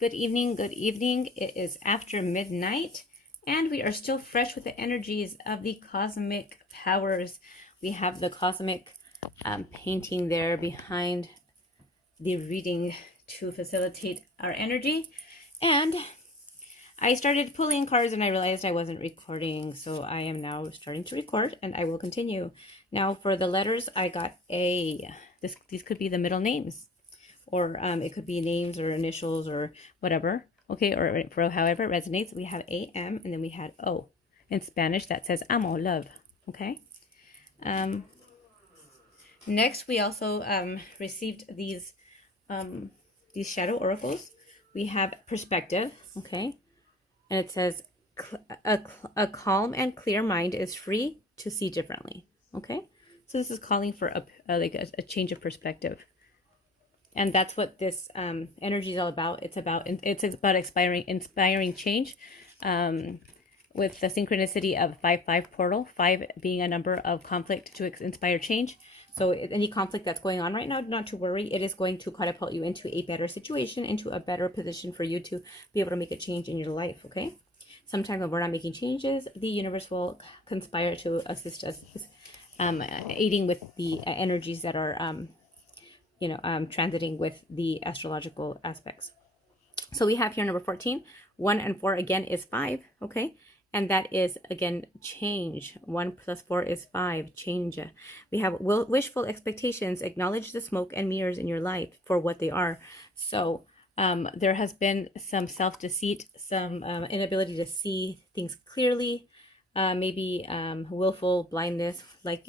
Good evening, good evening. It is after midnight, and we are still fresh with the energies of the cosmic powers. We have the cosmic painting there behind the reading to facilitate our energy. And I started pulling cards and I realized I wasn't recording, so I am now starting to record and I will continue. Now for the letters, I got A. These could be the middle names, or it could be names or initials or whatever, okay, or for however it resonates. We have AM and then we had O. In Spanish, that says amo, love, okay? Next, we also received these shadow oracles. We have perspective, okay? And it says, a calm and clear mind is free to see differently, okay? So this is calling for a change of perspective. And that's what this energy is all about. It's about inspiring change with the synchronicity of 5-5 portal, 5 being a number of conflict to inspire change. So any conflict that's going on right now, not to worry. It is going to catapult you into a better situation, into a better position for you to be able to make a change in your life, okay? Sometimes when we're not making changes, the universe will conspire to assist us, aiding with the energies that are transiting with the astrological aspects. So we have here number 14. 1 and 4 again is 5, okay? And that is, again, change. 1 plus 4 is 5, change. We have wishful expectations. Acknowledge the smoke and mirrors in your life for what they are. So there has been some self-deceit, some inability to see things clearly, maybe willful blindness, like,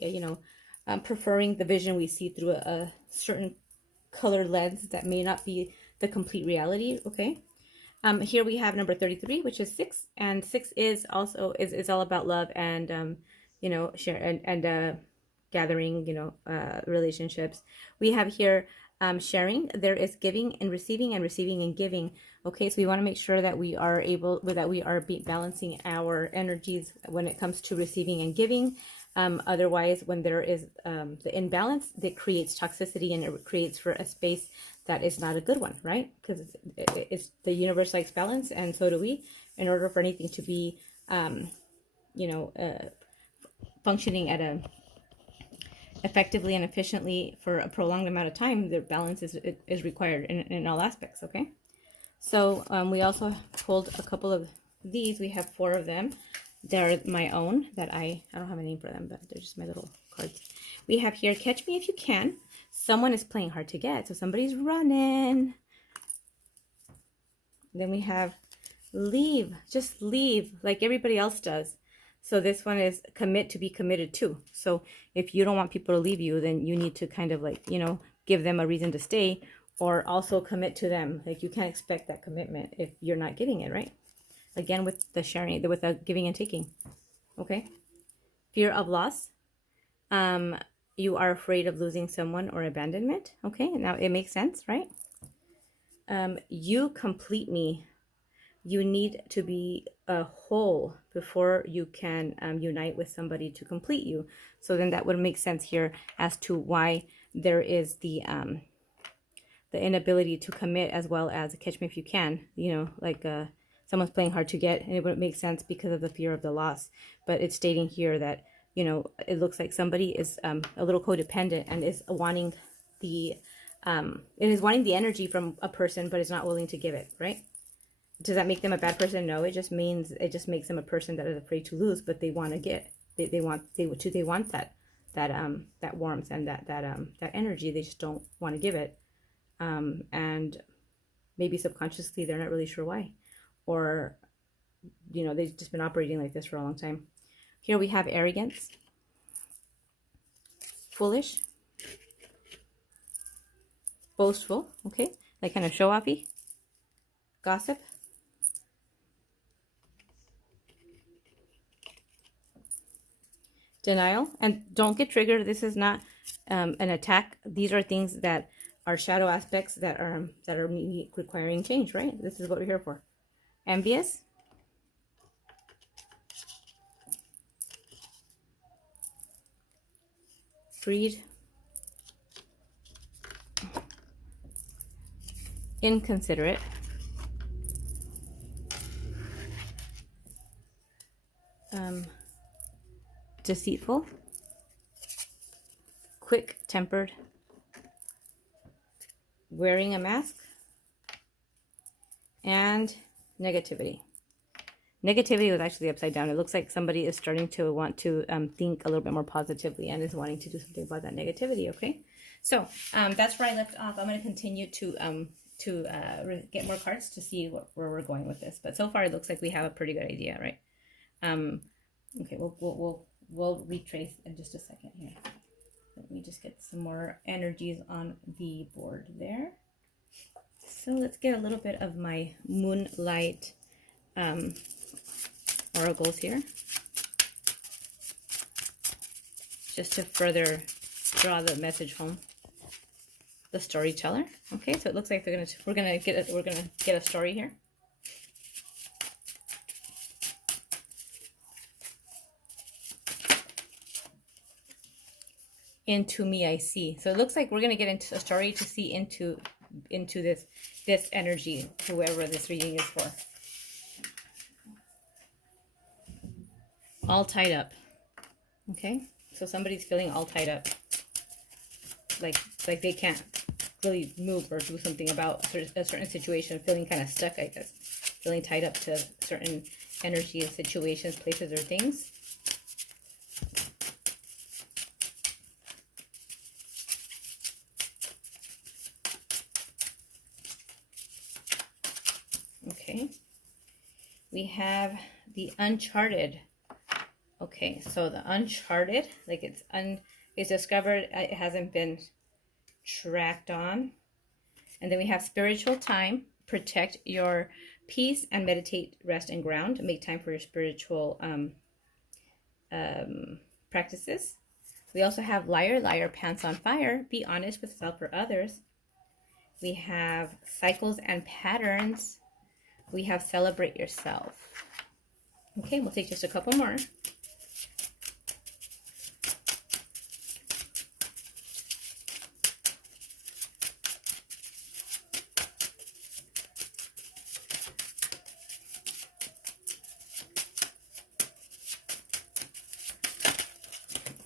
preferring the vision we see through a certain color lens that may not be the complete reality, okay? Here we have number 33, which is 6, and 6 is also is all about love and share and gathering, relationships. We have here sharing. There is giving and receiving and giving. Okay, so we want to make sure that we are balancing our energies when it comes to receiving and giving. Otherwise, when there is the imbalance, that creates toxicity and it creates for a space that is not a good one, right? Because it's the universe likes balance, and so do we. In order for anything to be, functioning at a effectively and efficiently for a prolonged amount of time, the balance is required in all aspects. Okay, so we also pulled a couple of these. We have 4 of them. They're my own that I don't have a name for them, but they're just my little cards. We have here, catch me if you can. Someone is playing hard to get, so somebody's running. Then we have leave, just leave like everybody else does. So this one is commit to be committed to. So if you don't want people to leave you, then you need to kind of give them a reason to stay, or also commit to them. Like, you can't expect that commitment if you're not giving it, right? Again, with the sharing, with the giving and taking. Okay. Fear of loss. You are afraid of losing someone or abandonment. Okay. Now it makes sense, right? You complete me. You need to be a whole before you can unite with somebody to complete you. So then that would make sense here as to why there is the inability to commit, as well as catch me if you can, someone's playing hard to get, and it wouldn't make sense because of the fear of the loss. But it's stating here that, it looks like somebody is a little codependent and is wanting the energy from a person, but is not willing to give it, right? Does that make them a bad person? No, it just makes them a person that is afraid to lose, but they want to get, they want that warmth and that energy. They just don't want to give it. And maybe subconsciously they're not really sure why. Or, they've just been operating like this for a long time. Here we have arrogance, foolish, boastful, okay, like kind of show-offy, gossip, denial. And don't get triggered. This is not an attack. These are things that are shadow aspects that are requiring change, right? This is what we're here for. Envious, greed, inconsiderate, deceitful, quick-tempered, wearing a mask, and negativity. Negativity was actually upside down. It looks like somebody is starting to want to think a little bit more positively and is wanting to do something about that negativity, okay? So that's where I left off. I'm going to continue to get more cards to see where we're going with this. But so far, it looks like we have a pretty good idea, right? Okay, we'll retrace in just a second here. Let me just get some more energies on the board there. So let's get a little bit of my moonlight oracles here, just to further draw the message home. The storyteller. Okay, so it looks like we're gonna get a story here. Into me, I see. So it looks like we're gonna get into a story to see into this energy, whoever this reading is for. All tied up. Okay, so somebody's feeling all tied up, like they can't really move or do something about a certain situation, feeling kind of stuck, I guess, feeling tied up to certain energies, situations, places, or things. Okay, we have the uncharted. Okay, so the uncharted, like it's discovered, it hasn't been tracked on. And then we have spiritual time. Protect your peace and meditate, rest, and ground. Make time for your spiritual practices. We also have liar, liar, pants on fire. Be honest with self or others. We have cycles and patterns. We have celebrate yourself. Okay, we'll take just a couple more.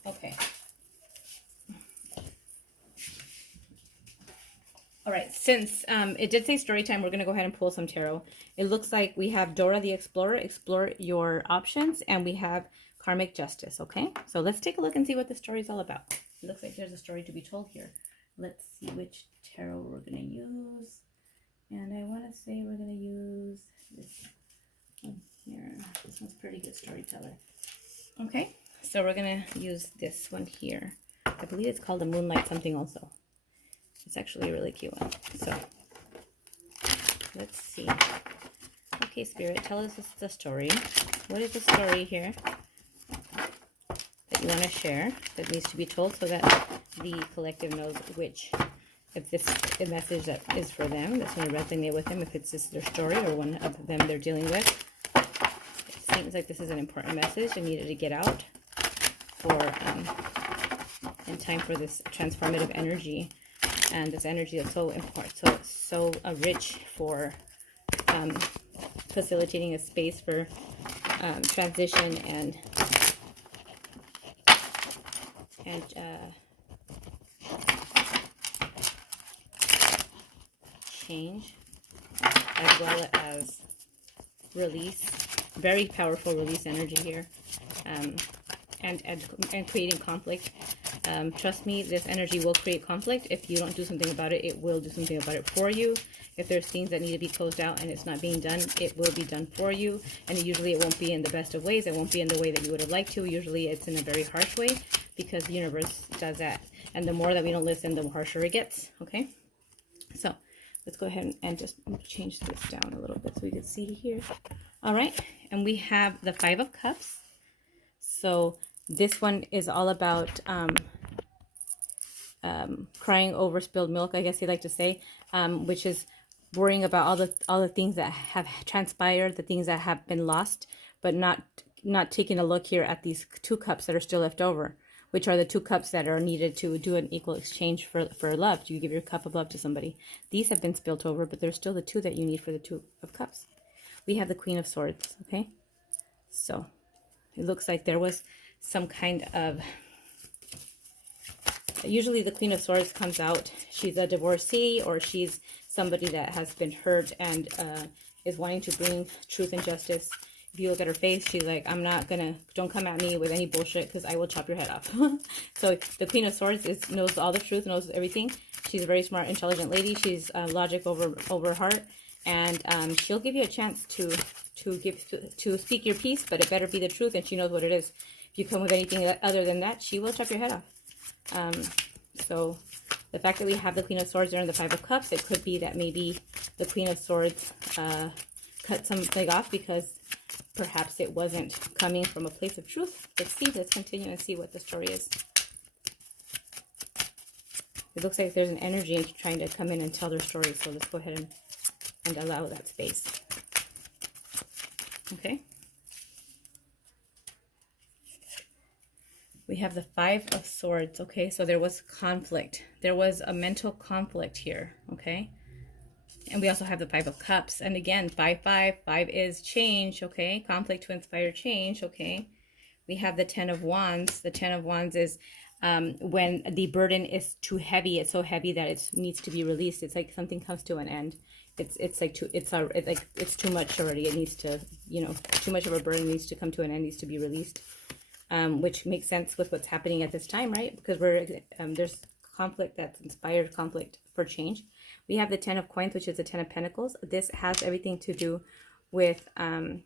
Okay. All right, since it did say story time, we're going to go ahead and pull some tarot. It looks like we have Dora the Explorer, explore your options, and we have karmic justice, okay? So let's take a look and see what the story is all about. It looks like there's a story to be told here. Let's see which tarot we're going to use. And I want to say we're going to use this one here. This one's pretty good storyteller. Okay, so we're going to use this one here. I believe it's called a Moonlight something also. It's actually a really cute one. So let's see. Okay, Spirit, tell us the story. What is the story here that you want to share, that needs to be told, so that the collective knows which, if this is a message that is for them, that's going to resonate with them, if it's just their story or one of them they're dealing with. It seems like this is an important message and needed to get out for in time for this transformative energy. And this energy is so important, so rich for facilitating a space for transition and change, as well as release. Very powerful release energy here, and creating conflict. Trust me, this energy will create conflict. If you don't do something about it, it will do something about it for you. If there's things that need to be closed out and it's not being done, it will be done for you. And usually it won't be in the best of ways. It won't be in the way that you would have liked to. Usually it's in a very harsh way, because the universe does that. And the more that we don't listen, the harsher it gets. Okay? So let's go ahead and just change this down a little bit so we can see here. All right. And we have the Five of Cups. So this one is all about crying over spilled milk, I guess you like to say, which is worrying about all the things that have transpired, the things that have been lost, but not taking a look here at these two cups that are still left over, which are the two cups that are needed to do an equal exchange for love. You give your cup of love to somebody. These have been spilt over, but there's still the two that you need for the Two of Cups. We have the Queen of Swords, okay? So it looks like there was some kind of, usually the Queen of Swords comes out. She's a divorcee, or she's somebody that has been hurt and is wanting to bring truth and justice. If you look at her face, she's like, I'm not gonna, don't come at me with any bullshit because I will chop your head off. So the Queen of Swords knows all the truth, knows everything. She's a very smart, intelligent lady. She's logic over heart, and she'll give you a chance to speak your piece, but it better be the truth, and she knows what it is. If you come with anything other than that, she will chop your head off. So the fact that we have the Queen of Swords there and the Five of Cups, it could be that maybe the Queen of Swords cut something off because perhaps it wasn't coming from a place of truth. Let's continue and see what the story is. It looks like there's an energy trying to come in and tell their story, so let's go ahead and allow that space. Okay. We have the Five of Swords, okay? So there was conflict. There was a mental conflict here, okay? And we also have the Five of Cups. And again, 5, 5. 5 is change, okay? Conflict to inspire change, okay? We have the Ten of Wands. The Ten of Wands is when the burden is too heavy. It's so heavy that it needs to be released. It's like something comes to an end. It's too much already. It needs to, too much of a burden needs to come to an end, needs to be released. Which makes sense with what's happening at this time, right? Because there's conflict that's inspired conflict for change. We have the Ten of Coins, which is the Ten of Pentacles. This has everything to do with a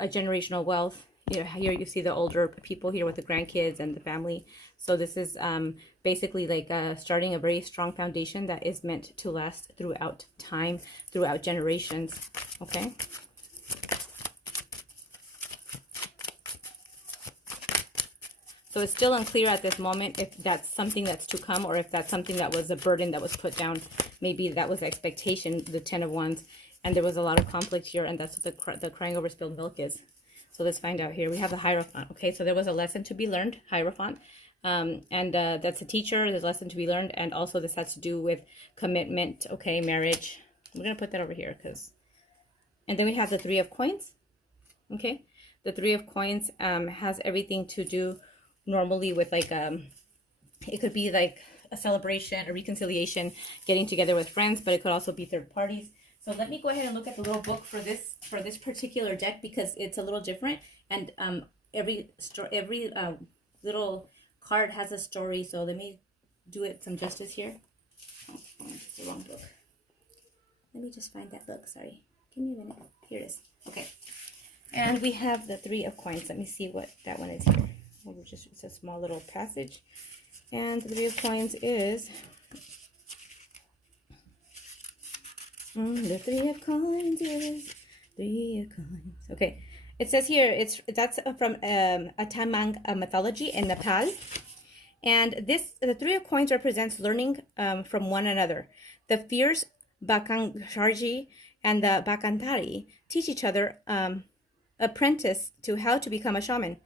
generational wealth. Here you see the older people here with the grandkids and the family. So this is basically like starting a very strong foundation that is meant to last throughout time, throughout generations. Okay. So it's still unclear at this moment if that's something that's to come, or if that's something that was a burden that was put down. Maybe that was the expectation, the Ten of Wands, and there was a lot of conflict here, and that's what the crying over spilled milk is. So let's find out here. We have the Hierophant. Okay, so there was a lesson to be learned, Hierophant, and that's a teacher. There's a lesson to be learned, and also this has to do with commitment. Okay, marriage. We're gonna put that over here and then we have the Three of Coins. Okay, the Three of Coins has everything to do normally with like it could be like a celebration, a reconciliation, getting together with friends, but it could also be third parties. So let me go ahead and look at the little book for this particular deck, because it's a little different, and every little card has a story. So let me do it some justice here. Oh, it's the wrong book. Let me just find that book. Sorry, give me a minute. Here it is. Okay, and we have the Three of Coins. Let me see what that one is here. It's a small little passage, and the Three of Coins is the Three of Coins is Three of Coins. Okay, it says here that's from Atamang mythology in Nepal, and the Three of Coins represents learning from one another. The fierce Bakansharji and the Bakantari teach each other apprentice to how to become a shaman.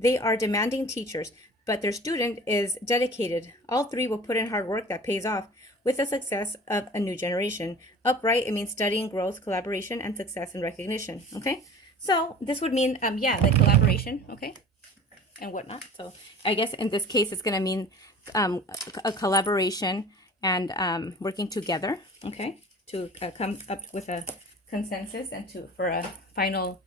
They are demanding teachers, but their student is dedicated. All three will put in hard work that pays off with the success of a new generation. Upright, it means studying, growth, collaboration, and success and recognition. Okay, so this would mean, like collaboration, okay, and whatnot. So I guess in this case, it's going to mean a collaboration and working together, okay, to come up with a consensus and for a final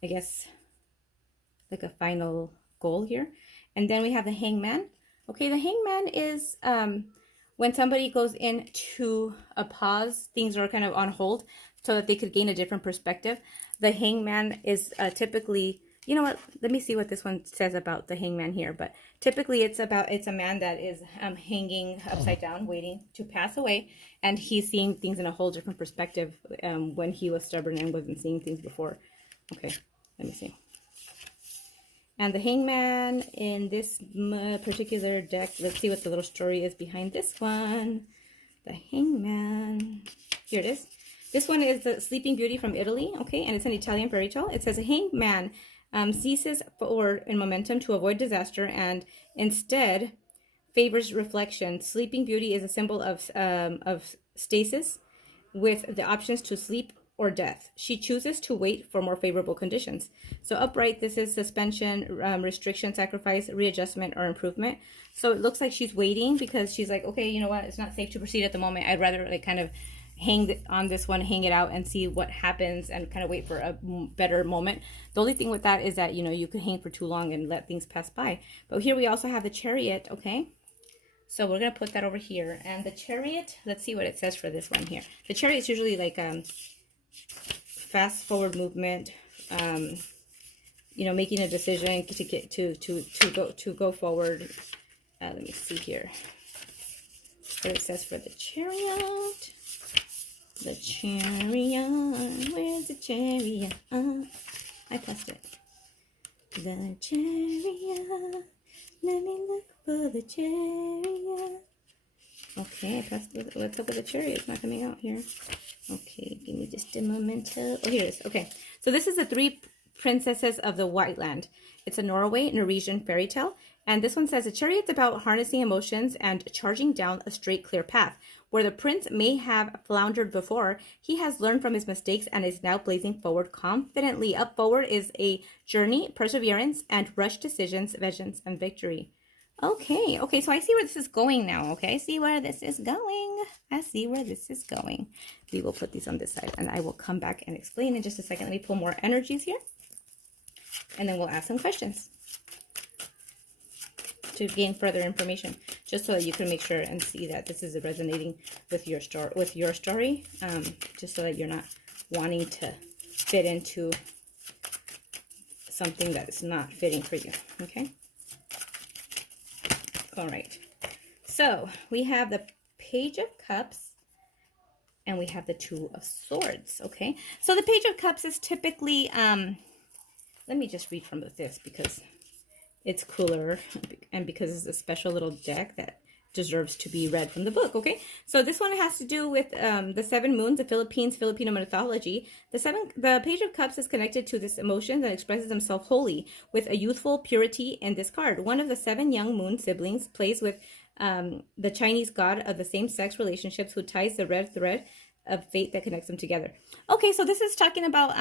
I guess like a final goal here. And then we have the Hangman. Okay, the Hangman is when somebody goes into a pause, things are kind of on hold so that they could gain a different perspective. The Hangman is typically, you know what, let me see what this one says about the Hangman here. But typically it's a man that is hanging upside down, waiting to pass away. And he's seeing things in a whole different perspective when he was stubborn and wasn't seeing things before. Okay, let me see. And the Hangman in this particular deck, let's see what the little story is behind this one. The Hangman. Here it is. This one is the Sleeping Beauty from Italy, okay, and it's an Italian fairy tale. It says a hangman seizes forward in momentum to avoid disaster and instead favors reflection. Sleeping Beauty is a symbol of stasis with the options to sleep or death. She chooses to wait for more favorable conditions. So upright, this is suspension, restriction, sacrifice, readjustment, or improvement. So it looks like she's waiting because she's like, okay, you know what? It's not safe to proceed at the moment. I'd rather like kind of hang on this one, hang it out and see what happens and kind of wait for a better moment. The only thing with that is that, you know, you could hang for too long and let things pass by. But here we also have the Chariot, okay? So we're going to put that over here. And the Chariot, let's see what it says for this one here. The Chariot is usually like fast forward movement, you know, making a decision to get to go forward. Let me see here what it says for the Chariot. The Chariot, where's the Chariot? I pressed it. The Chariot, let me look for the Chariot. Okay, I pressed it. What's up with the Chariot? It's not coming out here. Okay, give me just a memento. Oh, here it is. Okay, so this is the Three Princesses of the White Land. It's a Norwegian fairy tale. And this one says, a chariot's about harnessing emotions and charging down a straight, clear path. Where the prince may have floundered before, he has learned from his mistakes and is now blazing forward confidently. Up forward is a journey, perseverance, and rushed decisions, vengeance, and victory. Okay, so I see where this is going now, okay? I see where this is going. We will put these on this side, and I will come back and explain in just a second. Let me pull more energies here, and then we'll ask some questions to gain further information, just so that you can make sure and see that this is resonating with your story, just so that you're not wanting to fit into something that is not fitting for you, okay? All right, so we have the Page of Cups and we have the Two of Swords, okay? So the Page of Cups is typically, let me just read from this because it's cooler and because it's a special little deck that deserves to be read from the book, okay? So this one has to do with the seven moons, the Filipino mythology. The Page of Cups is connected to this emotion that expresses himself wholly with a youthful purity in this card. One of the seven young moon siblings plays with the Chinese god of the same-sex relationships who ties the red thread of fate that connects them together. Okay, so this is talking about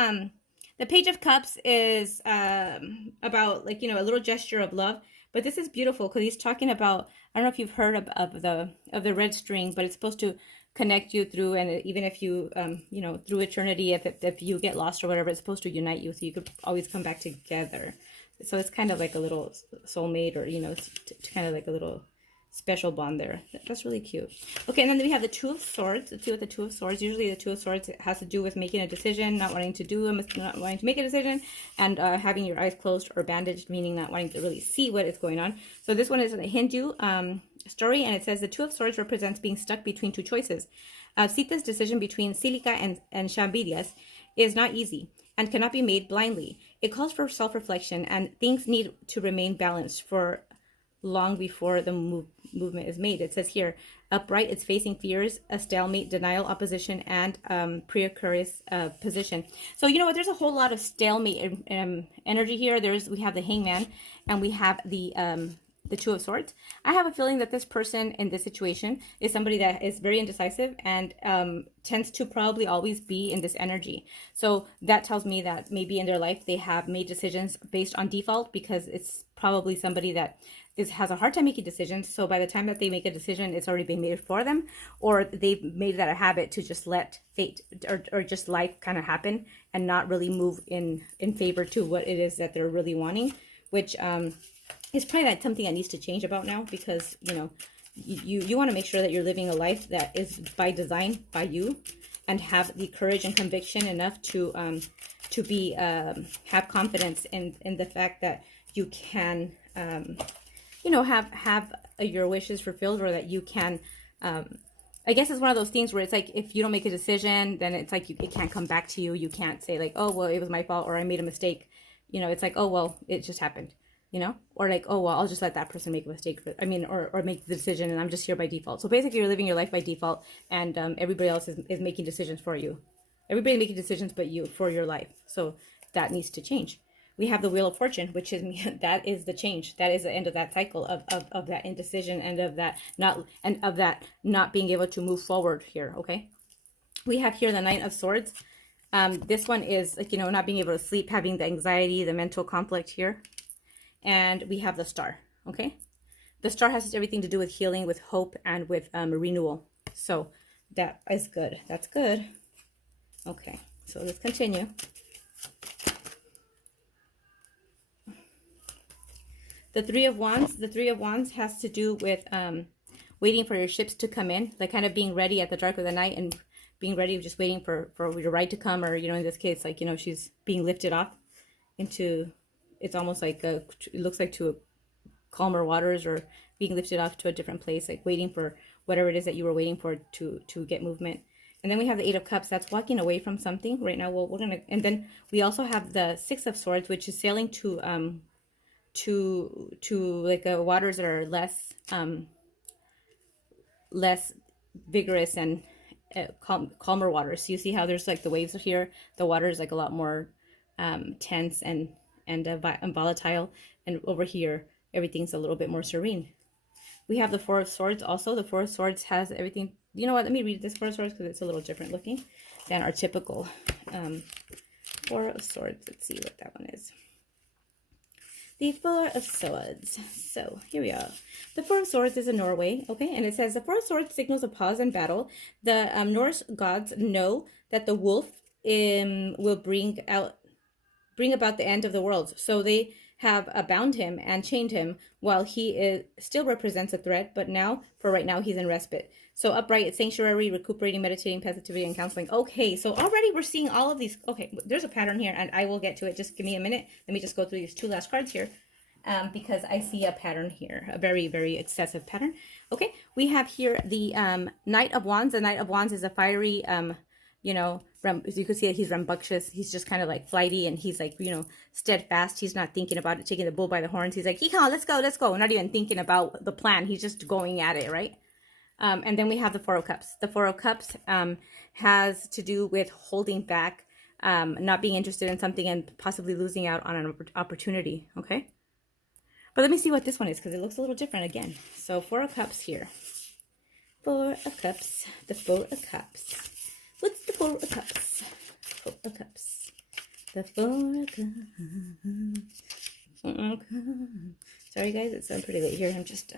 the Page of Cups is about, like, you know, a little gesture of love. But this is beautiful because he's talking about, I don't know if you've heard of the red string, but it's supposed to connect you through, and even if you, you know, through eternity, if you get lost or whatever, it's supposed to unite you so you could always come back together. So it's kind of like a little soulmate, or, you know, it's kind of like a little special bond there. That's really cute. Okay, and then we have the Two of Swords. The Two of Swords. Usually the Two of Swords has to do with making a decision, not wanting to make a decision, and having your eyes closed or bandaged, meaning not wanting to really see what is going on. So this one is a Hindu story, and it says the Two of Swords represents being stuck between two choices. Sita's decision between Silika and Shambidias is not easy and cannot be made blindly. It calls for self-reflection, and things need to remain balanced for long before the movement is made. It says here, upright, it's facing fears, a stalemate, denial, opposition, and precarious position. So you know what? There's a whole lot of stalemate energy here. We have the Hangman, and we have the Two of Swords. I have a feeling that this person in this situation is somebody that is very indecisive and tends to probably always be in this energy. So that tells me that maybe in their life they have made decisions based on default, because it's probably somebody that has a hard time making decisions. So by the time that they make a decision, it's already been made for them, or they've made that a habit to just let fate or just life kind of happen and not really move in favor to what it is that they're really wanting, which is probably something that needs to change about now, because, you know, you want to make sure that you're living a life that is by design by you, and have the courage and conviction enough to be have confidence in the fact that you can you know, have your wishes fulfilled, or that you can, I guess it's one of those things where it's like, if you don't make a decision, then it's like it can't come back to you. You can't say like, oh, well, it was my fault, or I made a mistake. You know, it's like, oh, well, it just happened, you know, or like, oh, well, I'll just let that person make a mistake. Or make the decision, and I'm just here by default. So basically you're living your life by default, and everybody else is making decisions for you. Everybody's making decisions but you for your life. So that needs to change. We have the Wheel of Fortune, which is, that is the change. That is the end of that cycle of that indecision, and of that not being able to move forward here. Okay. We have here the Knight of Swords. This one is like, you know, not being able to sleep, having the anxiety, the mental conflict here. And we have the star, okay? The star has everything to do with healing, with hope, and with renewal. So that is good. That's good. Okay, so let's continue. The Three of Wands. The Three of Wands has to do with waiting for your ships to come in, like kind of being ready at the dark of the night and being ready, just waiting for your ride to come, or, you know, in this case, like, you know, she's being lifted off into, it's almost like it looks like to a calmer waters, or being lifted off to a different place, like waiting for whatever it is that you were waiting for to get movement. And then we have the Eight of Cups. That's walking away from something right now. Well, we're gonna, and then we also have the Six of Swords, which is sailing to like waters that are less vigorous and calmer waters. So you see how there's like the waves here, the water is like a lot more tense and volatile, and over here everything's a little bit more serene. We have the Four of Swords also. The Four of Swords has everything, you know what, let me read this Four of Swords because it's a little different looking than our typical Four of Swords. Let's see what that one is. The Four of Swords. So here we are. The Four of Swords is in Norway, okay? And it says, the Four of Swords signals a pause in battle. The Norse gods know that the wolf will bring about the end of the world. So they have bound him and chained him while he still represents a threat, but now, for right now, he's in respite. So upright, sanctuary, recuperating, meditating, positivity, and counseling. Okay, so already we're seeing all of these. Okay, there's a pattern here, and I will get to it. Just give me a minute. Let me just go through these two last cards here, because I see a pattern here, a very, very excessive pattern. Okay, we have here the Knight of Wands. The Knight of Wands is a fiery, you know, you can see that he's rambunctious. He's just kind of like flighty, and he's like, you know, steadfast. He's not thinking about it, taking the bull by the horns. He's like, let's go, let's go. Not even thinking about the plan. He's just going at it, right? And then we have the Four of Cups. The Four of Cups has to do with holding back, not being interested in something, and possibly losing out on an opportunity, okay? But let me see what this one is, because it looks a little different again. So Four of Cups here. Four of Cups. The Four of Cups. What's the Four of Cups? Four of Cups. The Four of Cups. Sorry, guys. It's pretty late here. I'm just...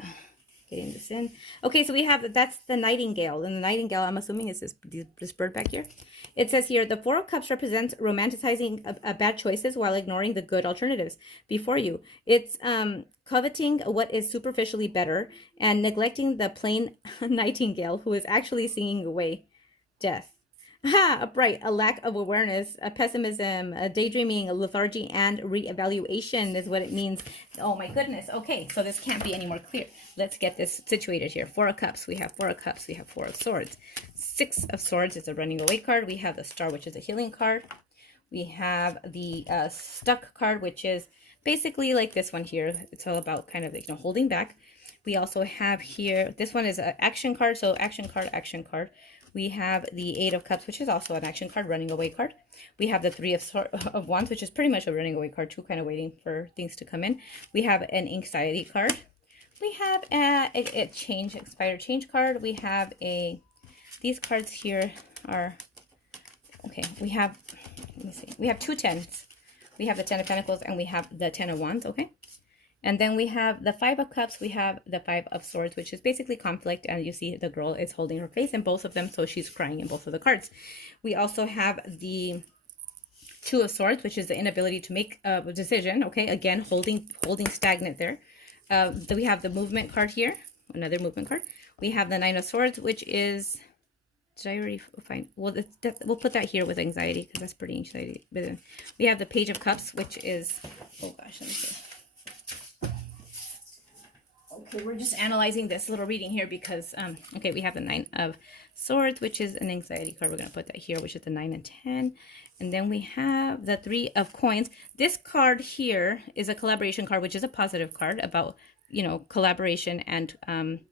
getting this in. Okay, so we have, that's the Nightingale. And the Nightingale, I'm assuming, is this bird back here. It says here, the Four of Cups represents romanticizing bad choices while ignoring the good alternatives before you. It's coveting what is superficially better and neglecting the plain nightingale who is actually singing away death. Upright, a lack of awareness, a pessimism, a daydreaming, a lethargy, and reevaluation is what it means. Oh my goodness. Okay, so this can't be any more clear. Let's get this situated here. Four of Cups. We have Four of Cups. We have Four of Swords. Six of Swords is a running away card. We have the Star, which is a healing card. We have the Stuck card, which is basically like this one here. It's all about kind of, you know, holding back. We also have here, this one is an action card. So action card, action card. We have the Eight of Cups, which is also an action card, running away card. We have the Three of Wands, which is pretty much a running away card too, kind of waiting for things to come in. We have an anxiety card. We have a expired change card. We have these cards here are, okay, we have, let me see, we have two tens. We have the Ten of Pentacles and we have the Ten of Wands, okay? And then we have the Five of Cups. We have the Five of Swords, which is basically conflict. And you see the girl is holding her face in both of them. So she's crying in both of the cards. We also have the Two of Swords, which is the inability to make a decision. Okay, again, holding stagnant there. Then we have the movement card here. Another movement card. We have the Nine of Swords, which is... Did I already find? Well, we'll put that here with anxiety because that's pretty anxiety. But then we have the Page of Cups, which is... Oh gosh, let me see. Okay, we're just analyzing this little reading here because, okay, we have the Nine of Swords, which is an anxiety card. We're going to put that here, which is the 9 and 10. And then we have the Three of Coins. This card here is a collaboration card, which is a positive card about, you know, collaboration and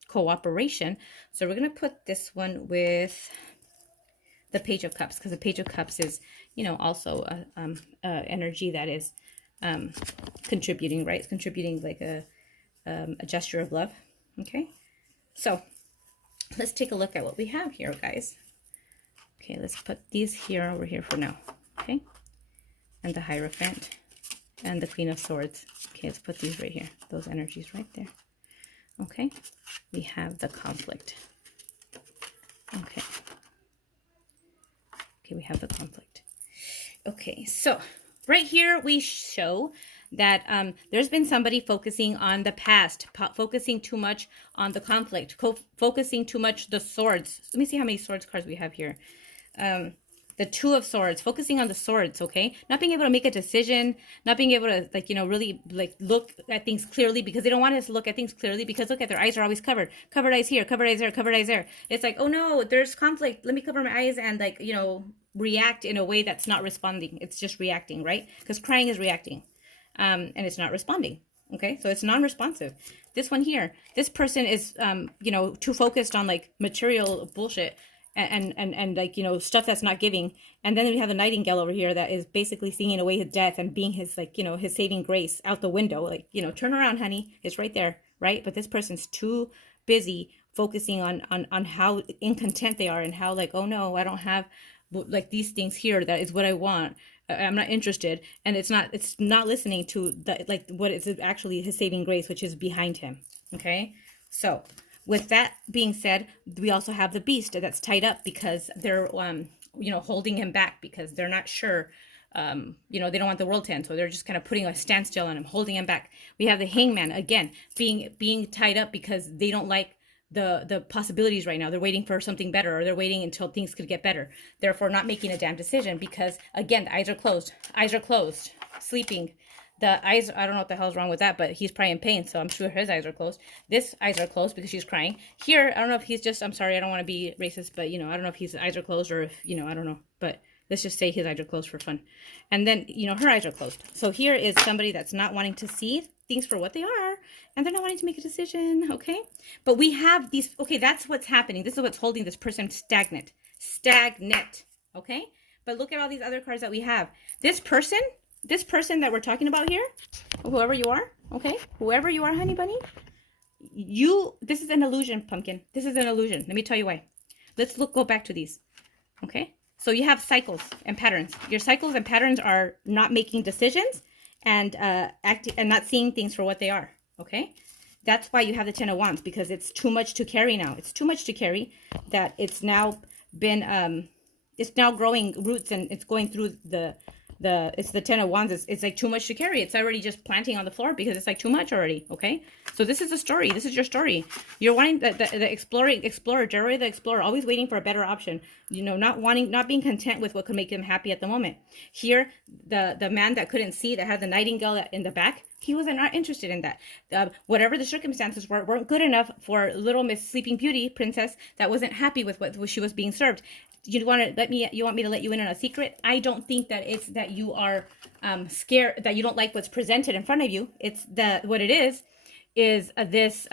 cooperation. So we're going to put this one with the Page of Cups because the Page of Cups is, you know, also a energy that is contributing, right? It's contributing like a gesture of love. Okay, so let's take a look at what we have here, guys. Okay, let's put these here over here for now. Okay, and the Hierophant and the Queen of Swords. Okay, let's put these right here. Those energies right there. Okay, we have the conflict. Okay. Okay, we have the conflict. Okay, so right here we show that there's been somebody focusing on the past, focusing too much on the conflict, focusing too much the swords. Let me see how many swords cards we have here. The Two of Swords, focusing on the swords, okay? Not being able to make a decision, not being able to, like, you know, really, like, look at things clearly because they don't want us to look at things clearly because, look at their eyes are always covered. Covered eyes here, covered eyes there, covered eyes there. It's like, oh no, there's conflict. Let me cover my eyes and, like, you know, react in a way that's not responding. It's just reacting, right? Because crying is reacting, and it's not responding. Okay, so it's non-responsive. This one here, this person is, you know, too focused on, like, material bullshit and like, you know, stuff that's not giving. And then we have the Nightingale over here that is basically singing away his death and being his, like, you know, his saving grace out the window. Like, you know, turn around, honey. It's right there, right? But this person's too busy focusing on how incontent they are and how, like, oh no, I don't have, like, these things here. That is what I want. I'm not interested. And it's not listening to the, like, what is actually his saving grace, which is behind him. Okay, so with that being said, we also have the Beast that's tied up because they're, you know, holding him back because they're not sure, you know, they don't want the world to end. So they're just kind of putting a standstill on him, holding him back. We have the Hangman, again, being tied up because they don't like the possibilities right now. They're waiting for something better, or they're waiting until things could get better. Therefore, not making a damn decision because, again, the eyes are closed, sleeping. The eyes, I don't know what the hell's wrong with that, but he's probably in pain, so I'm sure his eyes are closed. This eyes are closed because she's crying. Here, I don't know if he's just, I'm sorry, I don't want to be racist, but, you know, I don't know if his eyes are closed or if, you know, I don't know. But let's just say his eyes are closed for fun. And then, you know, her eyes are closed. So here is somebody that's not wanting to see things for what they are, and they're not wanting to make a decision, okay? But we have these, okay, that's what's happening. This is what's holding this person stagnant, okay? But look at all these other cards that we have. This person that we're talking about here, whoever you are, okay? Whoever you are, honey bunny, this is an illusion, pumpkin. This is an illusion. Let me tell you why. Let's go back to these, okay? So you have cycles and patterns. Your cycles and patterns are not making decisions and acting and not seeing things for what they are, okay? That's why you have the Ten of Wands, because it's too much to carry now. It's too much to carry that it's now been, it's now growing roots and it's going through it's the Ten of Wands. It's like too much to carry. It's already just planting on the floor because it's like too much already. Okay, so this is a story. This is your story. You're wanting the explorer, Jerry the explorer, always waiting for a better option. You know, not being content with what could make him happy at the moment. Here, the man that couldn't see, that had the Nightingale in the back, he was not interested in that. Whatever the circumstances weren't good enough for little Miss Sleeping Beauty princess that wasn't happy with what she was being served. You want me to let you in on a secret? I don't think that it's that you are scared, that you don't like what's presented in front of you. It's that what it is this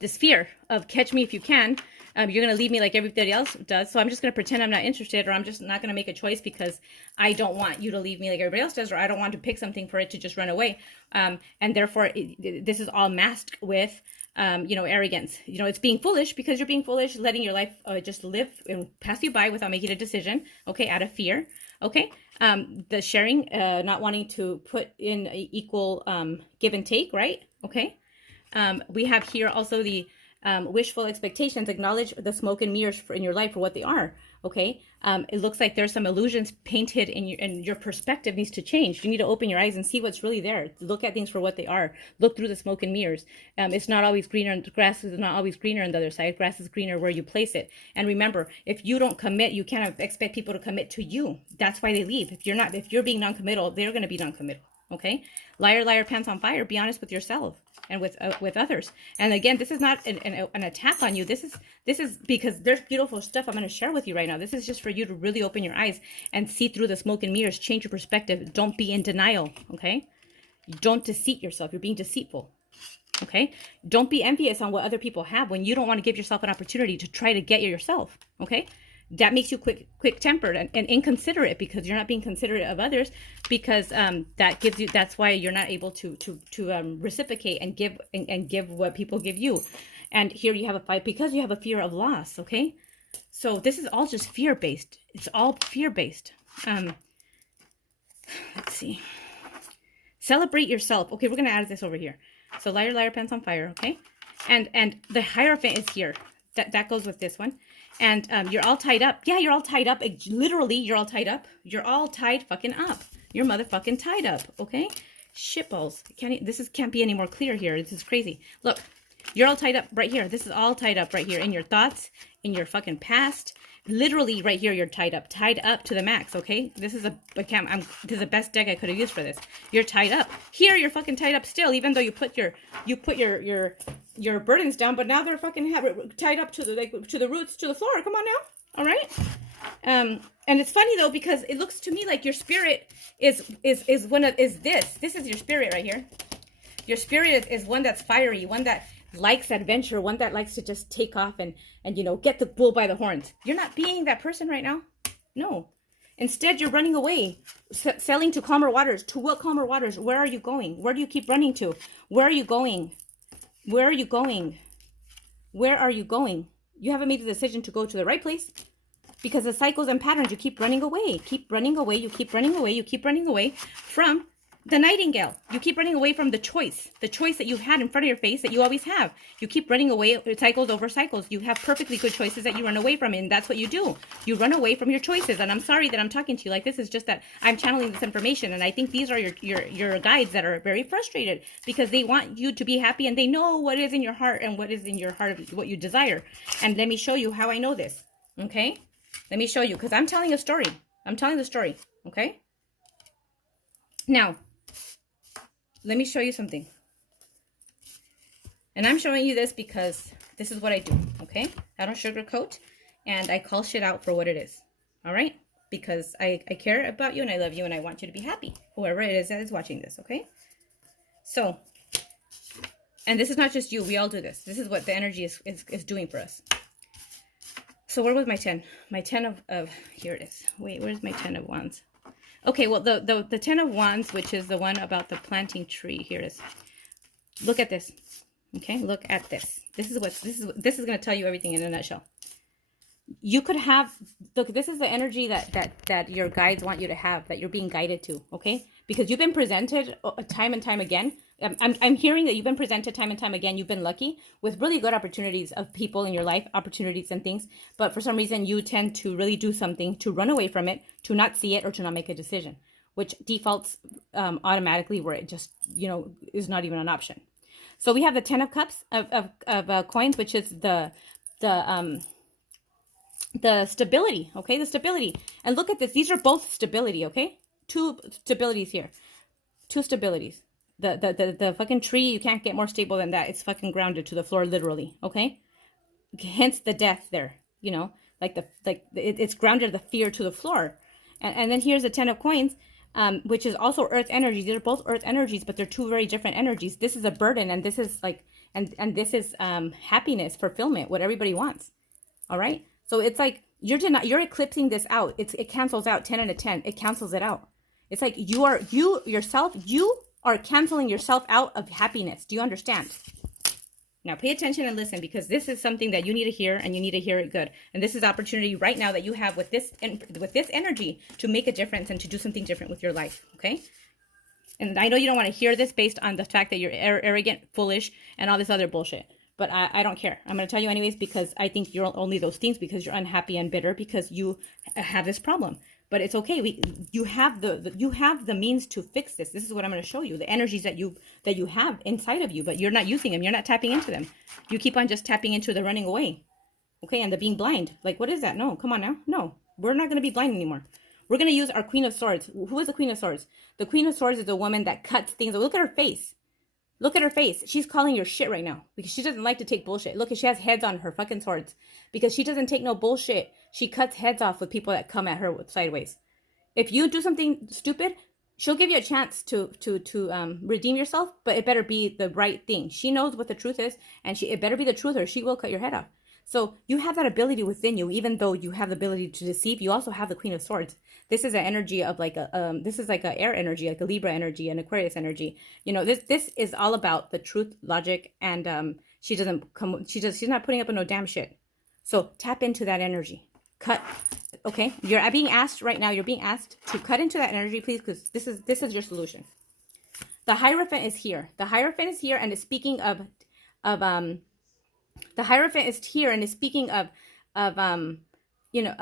this fear of catch me if you can. You're going to leave me like everybody else does. So I'm just going to pretend I'm not interested, or I'm just not going to make a choice because I don't want you to leave me like everybody else does, or I don't want to pick something for it to just run away. And therefore, this is all masked with, you know, arrogance. You know, it's being foolish because you're being foolish, letting your life just live and pass you by without making a decision. Okay, out of fear. Okay, the sharing, not wanting to put in a equal give and take, right? Okay, we have here also the wishful expectations. Acknowledge the smoke and mirrors in your life for what they are. Okay, it looks like there's some illusions painted in your perspective needs to change. You need to open your eyes and see what's really there. Look at things for what they are. Look through the smoke and mirrors. It's not always greener. Grass is not always greener on the other side. Grass is greener where you place it. And remember, if you don't commit, you can't expect people to commit to you. That's why they leave. If you're being non-committal, they're going to be non-committal. Okay, liar, liar, pants on fire. Be honest with yourself and with others. And again, this is not an attack on you. This is because there's beautiful stuff I'm going to share with you right now. This is just for you to really open your eyes and see through the smoke and mirrors. Change your perspective. Don't be in denial. Okay, don't deceive yourself. You're being deceitful. Okay, don't be envious on what other people have when you don't want to give yourself an opportunity to try to get it yourself. Okay, that makes you quick-tempered and inconsiderate because you're not being considerate of others, because that's why you're not able to reciprocate and give what people give you. And here you have a fight because you have a fear of loss. Okay, So this is all just fear-based. It's all fear-based. Let's see. Celebrate yourself. Okay, we're gonna add this over here. So liar, liar, pants on fire. Okay, and the Hierophant is here. That goes with this one. And you're all tied up. Yeah, you're all tied up. Literally, you're all tied up. You're all tied fucking up. You're motherfucking tied up. Okay, shitballs. Can't be any more clear here. This is crazy. Look, you're all tied up right here. This is all tied up right here in your thoughts, in your fucking past. Literally right here, you're tied up to the max. Okay, this is this is the best deck I could have used for this. You're tied up here. You're fucking tied up still, even though you put your burdens down. But now they're fucking tied up to the roots, to the floor. Come on now. All right. And it's funny though, because it looks to me like your spirit is this. This is your spirit right here. Your spirit is one that's fiery, one that likes adventure, one that likes to just take off and get the bull by the horns. You're not being that person right now. No. Instead, you're running away, sailing to calmer waters. To what calmer waters? Where are you going? Where do you keep running to? Where are you going? Where are you going? Where are you going? You haven't made the decision to go to the right place, because the cycles and patterns, you keep running away. Keep running away. You keep running away. You keep running away from the nightingale. You keep running away from the choice that you've had in front of your face, that you always have. You keep running away, cycles over cycles. You have perfectly good choices that you run away from, and that's what you do. You run away from your choices. And I'm sorry that I'm talking to you like this. Is just that I'm channeling this information, and I think these are your guides that are very frustrated, because they want you to be happy, and they know what is in your heart, and what is in your heart of what you desire. And let me show you how I know this. Okay, let me show you, because I'm telling a story. I'm telling the story. Okay, now let me show you something. And I'm showing you this because this is what I do, okay? I don't sugarcoat, and I call shit out for what it is, all right? Because I care about you, and I love you, and I want you to be happy, whoever it is that is watching this, okay? So, and this is not just you. We all do this. This is what the energy is doing for us. So where was my 10? My 10 of here it is. Wait, where's my 10 of wands? Okay, well, the 10 of wands, which is the one about the planting tree, here it is. Look at this. Okay, look at this. This is going to tell you everything in a nutshell. You could have, look, this is the energy that your guides want you to have, that you're being guided to, okay? Because you've been presented time and time again. I'm hearing that you've been presented time and time again. You've been lucky with really good opportunities of people in your life, opportunities and things. But for some reason, you tend to really do something to run away from it, to not see it, or to not make a decision, which defaults automatically where it just, is not even an option. So we have the 10 of cups of coins, which is the stability, okay? The stability. And look at this. These are both stability, okay? Two stabilities here. Two stabilities. The fucking tree, you can't get more stable than that. It's fucking grounded to the floor, literally, okay? Hence the death there, it's grounded the fear to the floor. And then here's the 10 of coins, which is also earth energies. They're both earth energies, but they're two very different energies. This is a burden, and this is and this is happiness, fulfillment, what everybody wants. All right? So it's like you're eclipsing this out. It cancels out 10 and a 10. It cancels it out. It's like you are canceling yourself out of happiness. Do you understand? Now pay attention and listen, because this is something that you need to hear, and you need to hear it good. And this is opportunity right now that you have with this energy to make a difference and to do something different with your life, okay? And I know you don't want to hear this based on the fact that you're arrogant, foolish, and all this other bullshit. But I don't care. I'm going to tell you anyways, because I think you're only those things because you're unhappy and bitter because you have this problem. But it's okay. You have the means to fix this. This is what I'm going to show you. The energies that you have inside of you, but you're not using them. You're not tapping into them. You keep on just tapping into the running away. Okay, and the being blind. Like, what is that? No, come on now. No, we're not going to be blind anymore. We're going to use our Queen of Swords. Who is the Queen of Swords? The Queen of Swords is the woman that cuts things. Look at her face. Look at her face. She's calling your shit right now because she doesn't like to take bullshit. Look, she has heads on her fucking swords because she doesn't take no bullshit. She cuts heads off with people that come at her sideways. If you do something stupid, she'll give you a chance to redeem yourself, but it better be the right thing. She knows what the truth is, and it better be the truth, or she will cut your head off. So you have that ability within you. Even though you have the ability to deceive, you also have the Queen of Swords. This is an energy of this is like an air energy, like a Libra energy, an Aquarius energy. This is all about the truth, logic, and she's not putting up with no damn shit. So tap into that energy. Cut. Okay, you're being asked right now. You're being asked to cut into that energy, please, because this is your solution. The Hierophant is here. The Hierophant is here and is speaking of the Hierophant is here and is speaking of you know,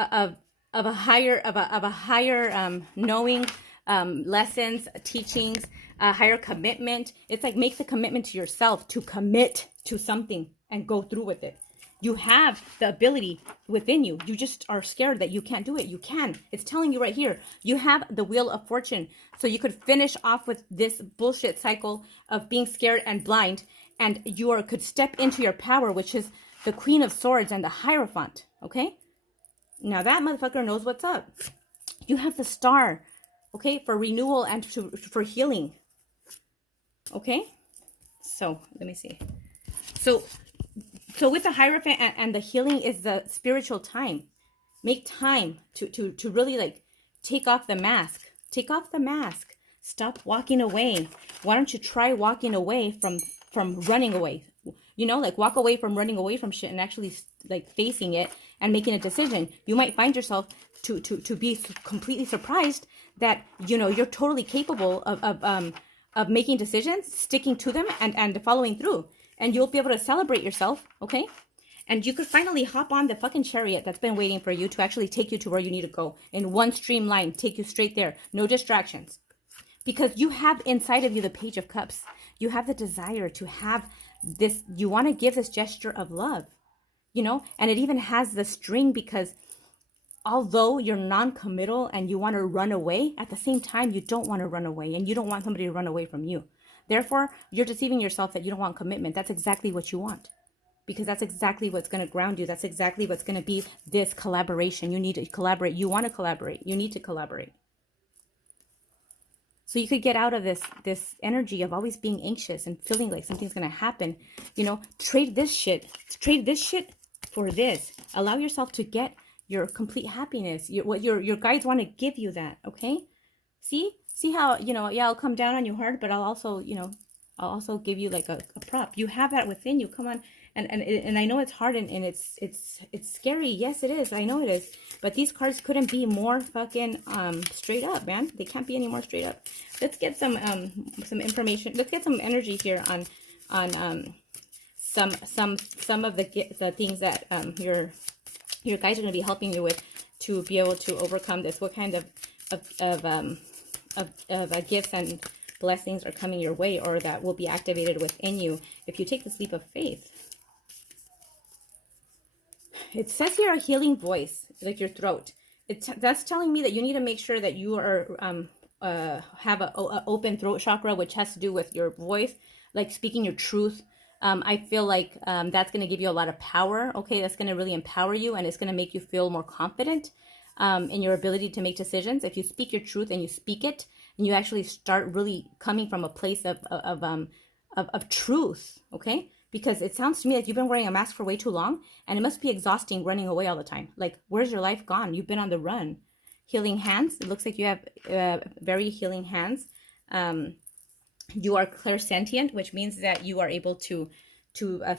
of a higher knowing, lessons, teachings, a higher commitment. It's like, make the commitment to yourself to commit to something and go through with it. You have the ability within you. You just are scared that you can't do it. You can. It's telling you right here. You have the Wheel of Fortune. So you could finish off with this bullshit cycle of being scared and blind. And you could step into your power, which is the Queen of Swords and the Hierophant. Okay? Now that motherfucker knows what's up. You have the Star. Okay? For renewal and for healing. Okay? So, let me see. So with the Hierophant and the healing is the spiritual time. Make time to really like take off the mask. Take off the mask. Stop walking away. Why don't you try walking away from running away? You know, like walk away from running away from shit and actually like facing it and making a decision. You might find yourself to be completely surprised that, you know, you're totally capable of making decisions, sticking to them and following through. And you'll be able to celebrate yourself, okay? And you could finally hop on the fucking chariot that's been waiting for you to actually take you to where you need to go. In one streamline, take you straight there. No distractions. Because you have inside of you the Page of Cups. You have the desire to have this, you want to give this gesture of love, you know? And it even has the string because although you're non-committal and you want to run away, at the same time, you don't want to run away and you don't want somebody to run away from you. Therefore, you're deceiving yourself that you don't want commitment. That's exactly what you want. Because that's exactly what's going to ground you. That's exactly what's going to be this collaboration. You need to collaborate. You want to collaborate. You need to collaborate. So you could get out of this energy of always being anxious and feeling like something's going to happen. You know, trade this shit. Trade this shit for this. Allow yourself to get your complete happiness. What your guides want to give you that, okay? See how, you know, yeah, I'll come down on you hard, but I'll also, you know, I'll also give you like a prop. You have that within you. Come on. And I know it's hard and it's scary. Yes, it is. I know it is. But these cards couldn't be more fucking straight up, man. They can't be any more straight up. Let's get some information. Let's get some energy here on some of the things that your guys are going to be helping you with to be able to overcome this. What kind of gifts and blessings are coming your way or that will be activated within you if you take this leap of faith. It says here a healing voice, like your throat. That's telling me that you need to make sure that you are have a open throat chakra, which has to do with your voice, like speaking your truth. I feel like that's going to give you a lot of power. Okay, that's going to really empower you, and it's going to make you feel more confident in your ability to make decisions. If you speak your truth and you speak it, and you actually start really coming from a place of truth. Okay. Because it sounds to me like you've been wearing a mask for way too long and it must be exhausting running away all the time. Like, where's your life gone? You've been on the run. Healing hands. It looks like you have very healing hands. You are clairsentient, which means that you are able to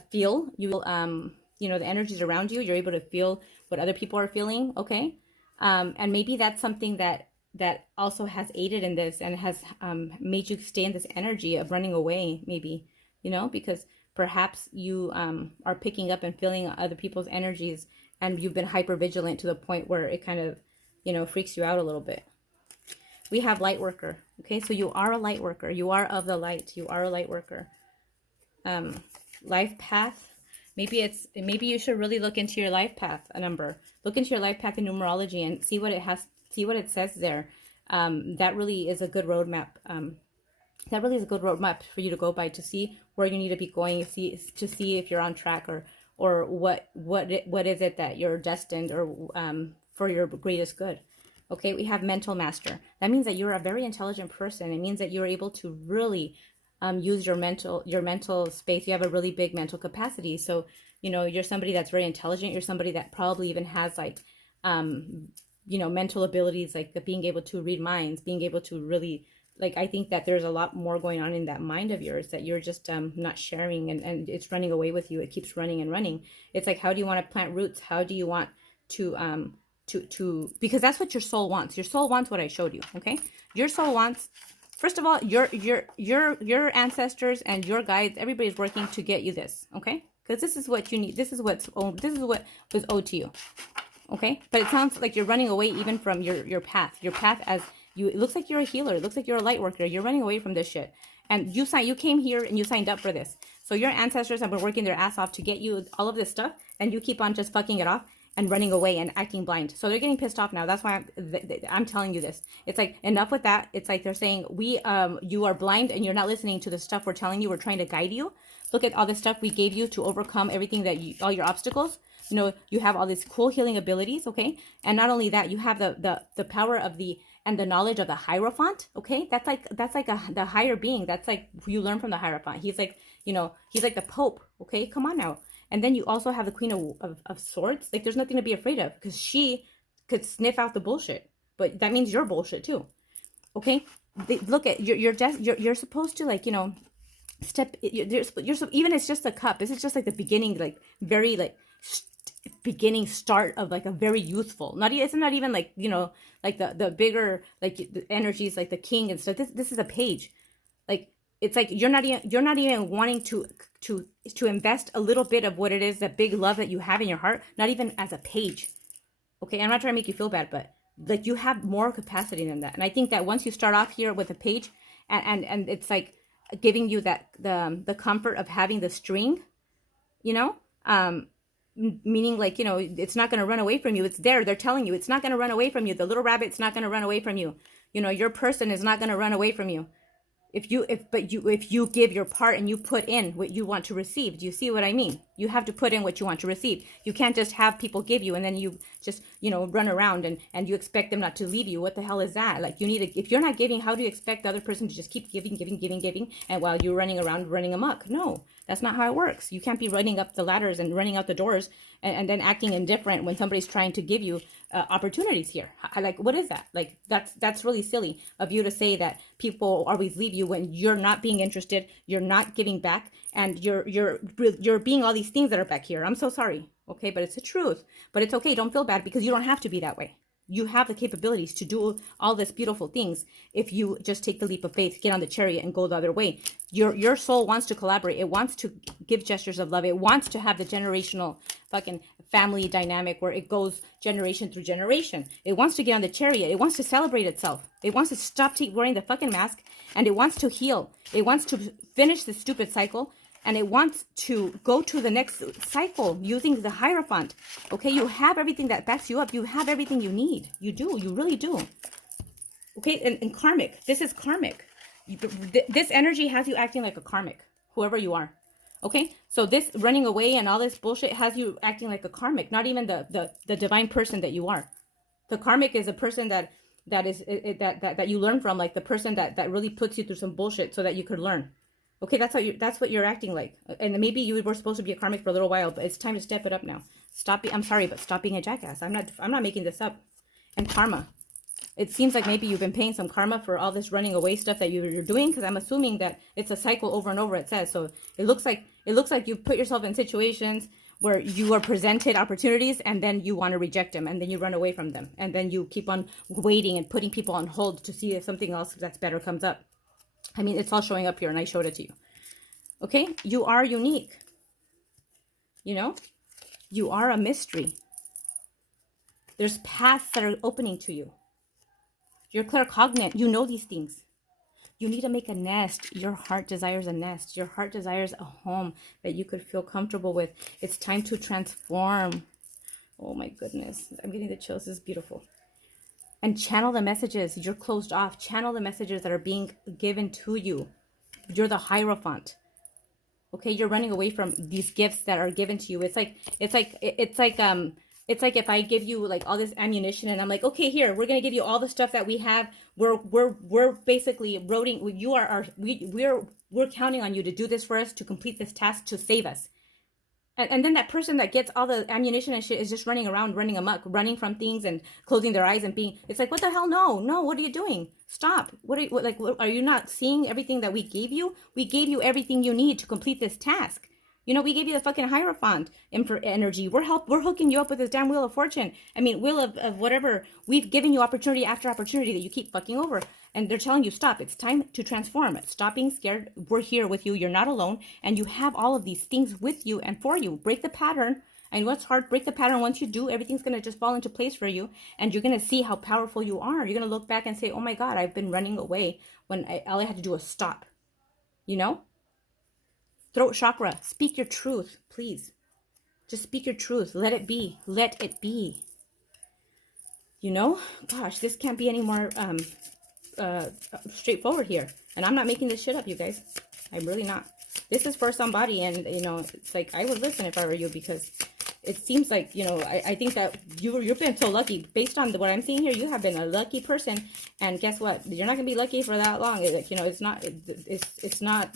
feel. You know, the energies around you. You're able to feel what other people are feeling. Okay. And maybe that's something that also has aided in this and has made you stay in this energy of running away, maybe, you know, because perhaps you are picking up and feeling other people's energies and you've been hyper vigilant to the point where it kind of, you know, freaks you out a little bit. We have light worker. Okay, so you are a light worker. You are of the light. You are a light worker. Life path. Maybe you should really look into your life path number. Look into your life path in numerology and see what it has. See what it says there. That really is a good roadmap. That really is a good roadmap for you to go by to see where you need to be going, to see if you're on track or what is it that you're destined or for your greatest good. Okay, we have mental master. That means that you're a very intelligent person. It means that you're able to really use your mental space. You have a really big mental capacity. So, you know, you're somebody that's very intelligent. You're somebody that probably even has like you know, mental abilities like being able to read minds, being able to really like, I think that there's a lot more going on in that mind of yours that you're just not sharing, and it's running away with you. It keeps running and running. It's like, how do you want to plant roots? How do you want to because that's what your soul wants. Your soul wants what I showed you. Okay, your soul wants, first of all, your ancestors and your guides, everybody's working to get you this. Okay, because this is what you need. This is what was owed to you. Okay, but it sounds like you're running away even from your path. Your path, as you, it looks like you're a healer. It looks like you're a light worker. You're running away from this shit. And you came here and you signed up for this. So your ancestors have been working their ass off to get you all of this stuff, and you keep on just fucking it off and running away and acting blind. So they're getting pissed off now. That's why I'm telling you this. It's like, enough with that. It's like they're saying, you are blind and you're not listening to the stuff we're telling you. We're trying to guide you. Look at all the stuff we gave you to overcome everything that all your obstacles. You know, you have all these cool healing abilities, okay? And not only that, you have the power of and the knowledge of the Hierophant, okay? That's like the higher being. That's like, you learn from the Hierophant. He's like, you know, he's like the Pope, okay? Come on now. And then you also have the Queen of Swords. Like, there's nothing to be afraid of, because she could sniff out the bullshit. But that means you're bullshit too, okay? Look at, you're supposed to, like, you know, even it's just a cup. This is just like the beginning, like, very, like, beginning start of, like, a very youthful, it's not even like, you know, like the bigger, like, the energies, like the king and stuff. This is a page. Like, it's like you're not even wanting to invest a little bit of what it is, that big love that you have in your heart, not even as a page. Okay, I'm not trying to make you feel bad, but like, you have more capacity than that. And I think that once you start off here with a page, and it's like giving you that the comfort of having the string, you know, meaning, like, you know, it's not going to run away from you. It's there. They're telling you it's not going to run away from you. The little rabbit's not going to run away from you. You know, your person is not going to run away from you. If you give your part and you put in what you want to receive. Do you see what I mean? You have to put in what you want to receive. You can't just have people give you and then you just, you know, run around and you expect them not to leave you. What the hell is that? Like, you need to, if you're not giving, how do you expect the other person to just keep giving, and while you're running around running amok? No, that's not how it works. You can't be running up the ladders and running out the doors and then acting indifferent when somebody's trying to give you opportunities here. Like, what is that? Like, that's really silly of you to say that people always leave you when you're not being interested, you're not giving back, and you're being all these things that are back here. I'm so sorry, okay? But it's the truth. But it's okay. Don't feel bad, because you don't have to be that way. You have the capabilities to do all this beautiful things if you just take the leap of faith, get on the chariot, and go the other way. Your soul wants to collaborate. It wants to give gestures of love. It wants to have the generational fucking family dynamic where it goes generation through generation. It wants to get on the chariot. It wants to celebrate itself. It wants to stop wearing the fucking mask, and it wants to heal. It wants to finish the stupid cycle, and it wants to go to the next cycle using the Hierophant. Okay, you have everything that backs you up. You have everything you need. You do. You really do. Okay, and karmic. This is karmic. This energy has you acting like a karmic, whoever you are. Okay, so this running away and all this bullshit has you acting like a karmic, not even the divine person that you are. The karmic is a person that you learn from, like the person that really puts you through some bullshit so that you could learn. Okay, that's what you're acting like. And maybe you were supposed to be a karmic for a little while, but it's time to step it up now. I'm sorry, but stop being a jackass. I'm not making this up. And karma. It seems like maybe you've been paying some karma for all this running away stuff that you're doing, because I'm assuming that it's a cycle over and over, it says. So it looks like you put yourself in situations where you are presented opportunities and then you want to reject them, and then you run away from them, and then you keep on waiting and putting people on hold to see if something else that's better comes up. I mean, it's all showing up here, and I showed it to you. Okay? You are unique. You know? You are a mystery. There's paths that are opening to you. You're claircognizant. You know these things. You need to make a nest. Your heart desires a nest. Your heart desires a home that you could feel comfortable with. It's time to transform. Oh my goodness. I'm getting the chills. This is beautiful. And channel the messages. You're closed off. Channel the messages that are being given to you. You're the Hierophant. Okay, you're running away from these gifts that are given to you. It's like if I give you like all this ammunition and I'm like, okay, here, we're gonna give you all the stuff that we have. We're basically we're counting on you to do this for us, to complete this task, to save us. And then that person that gets all the ammunition and shit is just running around, running amok, running from things and closing their eyes and being, it's like, what the hell? No, what are you doing? Stop. Are you not seeing everything that we gave you? We gave you everything you need to complete this task. You know, we gave you the fucking Hierophant energy. We're hooking you up with this damn Wheel of Fortune. I mean, Wheel of whatever. We've given you opportunity after opportunity that you keep fucking over. And they're telling you, stop. It's time to transform. Stop being scared. We're here with you. You're not alone. And you have all of these things with you and for you. Break the pattern. I know it's hard. Break the pattern. Once you do, everything's going to just fall into place for you. And you're going to see how powerful you are. You're going to look back and say, oh my God, I've been running away when all I had to do was stop. You know? Throat chakra. Speak your truth, please. Just speak your truth. Let it be. Let it be. You know? Gosh, this can't be any more straightforward here. And I'm not making this shit up, you guys. I'm really not. This is for somebody, and you know, it's like I would listen if I were you, because it seems like, you know, I think that you've been so lucky. Based on what I'm seeing here, you have been a lucky person, and guess what? You're not gonna be lucky for that long. You know, they're not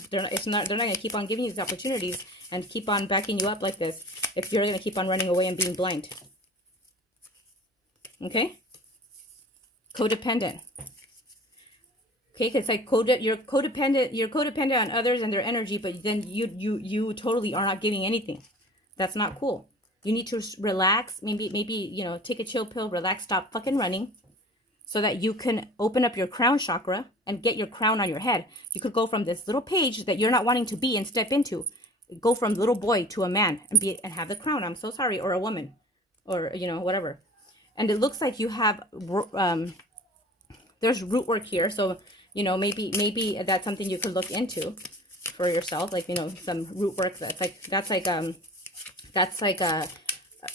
gonna keep on giving you these opportunities and keep on backing you up like this if you're gonna keep on running away and being blind. Okay? Codependent. Okay, because like you're codependent on others and their energy, but then you totally are not giving anything. That's not cool. You need to relax, maybe you know, take a chill pill, relax, stop fucking running, so that you can open up your crown chakra and get your crown on your head. You could go from this little page that you're not wanting to be and step into, go from little boy to a man and have the crown. I'm so sorry, or a woman, or you know, whatever. And it looks like you have there's root work here, so you know, maybe that's something you could look into for yourself, like, you know, some root work that's like a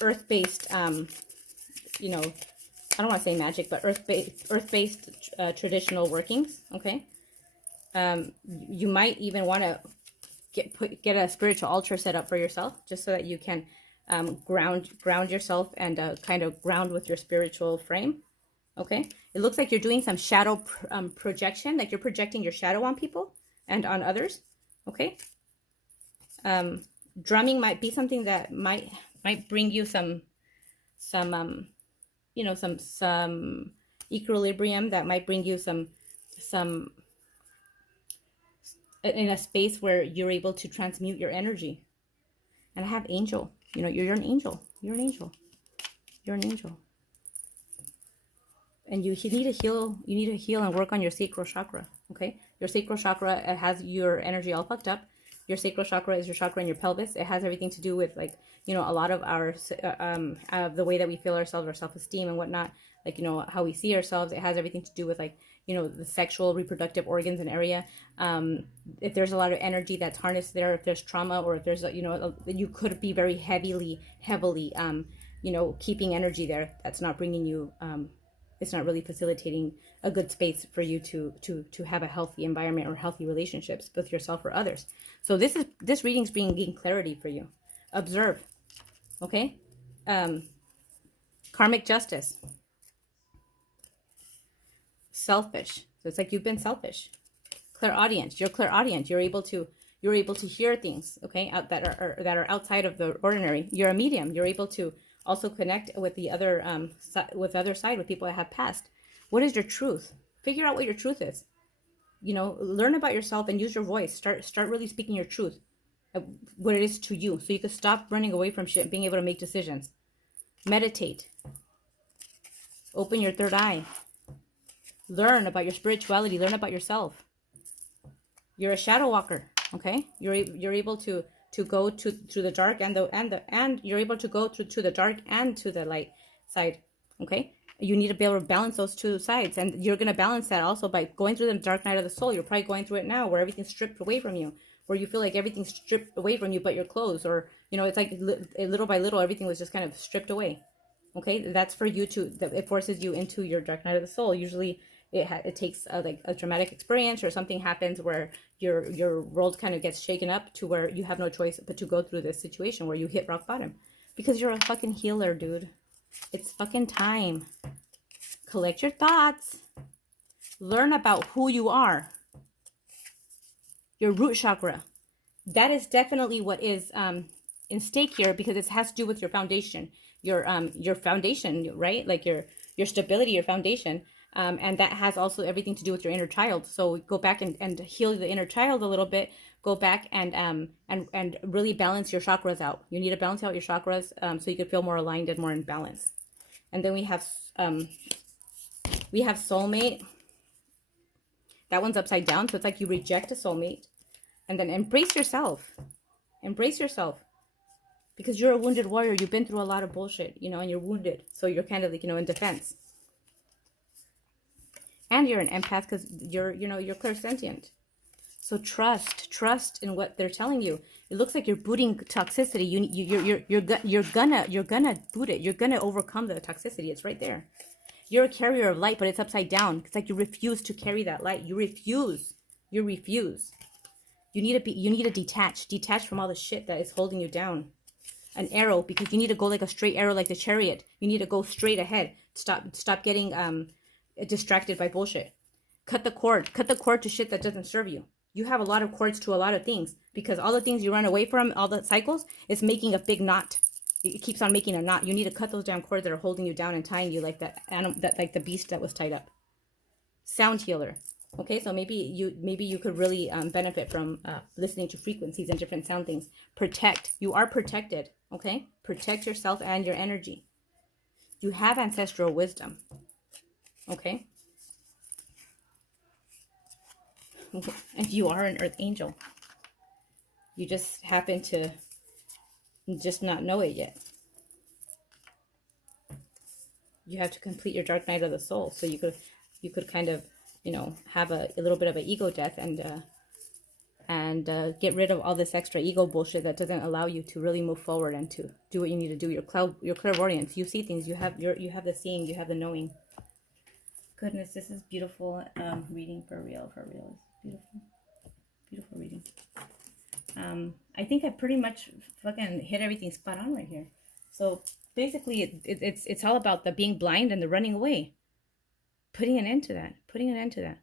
earth-based, you know, I don't want to say magic, but earth-based traditional workings. Okay. You might even want to get a spiritual altar set up for yourself, just so that you can ground yourself and kind of ground with your spiritual frame. Okay, it looks like you're doing some shadow projection, like you're projecting your shadow on people and on others. Okay, drumming might be something that might bring you some you know, some equilibrium, that might bring you some in a space where you're able to transmute your energy. And I have angel. You know, you're an angel. You're an angel. You're an angel. And you need to heal. You need to heal and work on your sacral chakra. Okay, your sacral chakra has your energy all fucked up. Your sacral chakra is your chakra in your pelvis. It has everything to do with, like, you know, a lot of our the way that we feel ourselves, our self-esteem and whatnot. Like, you know, how we see ourselves. It has everything to do with, like, you know, the sexual reproductive organs and area. If there's a lot of energy that's harnessed there, if there's trauma, or if there's, you know, you could be very heavily you know, keeping energy there that's not bringing you it's not really facilitating a good space for you to have a healthy environment or healthy relationships with yourself or others. So this reading's bringing clarity for you. Observe. Okay. Karmic justice. Selfish. So it's like you've been selfish. Clairaudient. You're clairaudient. You're able to hear things, okay, that are outside of the ordinary. You're a medium. You're able to also connect with the other side, with people that have passed. What is your truth? Figure out what your truth is. You know, learn about yourself and use your voice. Start really speaking your truth, what it is to you, so you can stop running away from shit and being able to make decisions. Meditate. Open your third eye. Learn about your spirituality. Learn about yourself. You're a shadow walker. Okay, you're able to go to the dark and you're able to go to the dark and to the light side. Okay, you need to be able to balance those two sides, and you're going to balance that also by going through the dark night of the soul. You're probably going through it now, where everything's stripped away from you, where you feel like everything's stripped away from you but your clothes, or, you know, it's like little by little everything was just kind of stripped away. Okay, that's for you to, it forces you into your dark night of the soul. Usually it takes like a traumatic experience, or something happens where your world kind of gets shaken up to where you have no choice but to go through this situation where you hit rock bottom, because you're a fucking healer, dude. It's fucking time. Collect your thoughts. Learn about who you are. Your root chakra. That is definitely what is in stake here because it has to do with your foundation, your foundation, right? Like your stability, your foundation. And that has also everything to do with your inner child. So go back and heal the inner child a little bit. Go back and really balance your chakras out. You need to balance out your chakras so you can feel more aligned and more in balance. And then we have soulmate. That one's upside down, so it's like you reject a soulmate. And then embrace yourself. Embrace yourself. Because you're a wounded warrior. You've been through a lot of bullshit, you know, and you're wounded. So you're kind of like, you know, in defense. And you're an empath because you're clairsentient. So trust in what they're telling you. It looks like you're booting toxicity. You're gonna boot it. You're gonna overcome the toxicity. It's right there. You're a carrier of light, but it's upside down. It's like you refuse to carry that light. You refuse. You need to detach from all the shit that is holding you down. An arrow, because you need to go like a straight arrow, like the chariot. You need to go straight ahead. Stop getting distracted by bullshit. Cut the cord to shit that doesn't serve you. You have a lot of cords to a lot of things because all the things you run away from, all the cycles, is making a big knot. It keeps on making a knot. You need to cut those down cords that are holding you down and tying you like that animal, that like the beast that was tied up. Sound healer. Okay, so maybe you could really benefit from listening to frequencies and different sound things. Protect. You are protected. Okay, protect yourself and your energy. You have ancestral wisdom. Okay. And you are an earth angel. You just happen to just not know it yet. You have to complete your dark night of the soul. So you could kind of, you know, have a little bit of an ego death and get rid of all this extra ego bullshit that doesn't allow you to really move forward and to do what you need to do. Your clairvoyance. You see things. You have the seeing. You have the knowing. Goodness, this is beautiful reading for real. It's beautiful reading. I think I pretty much fucking hit everything spot on right here. So basically, it's all about the being blind and the running away. Putting an end to that.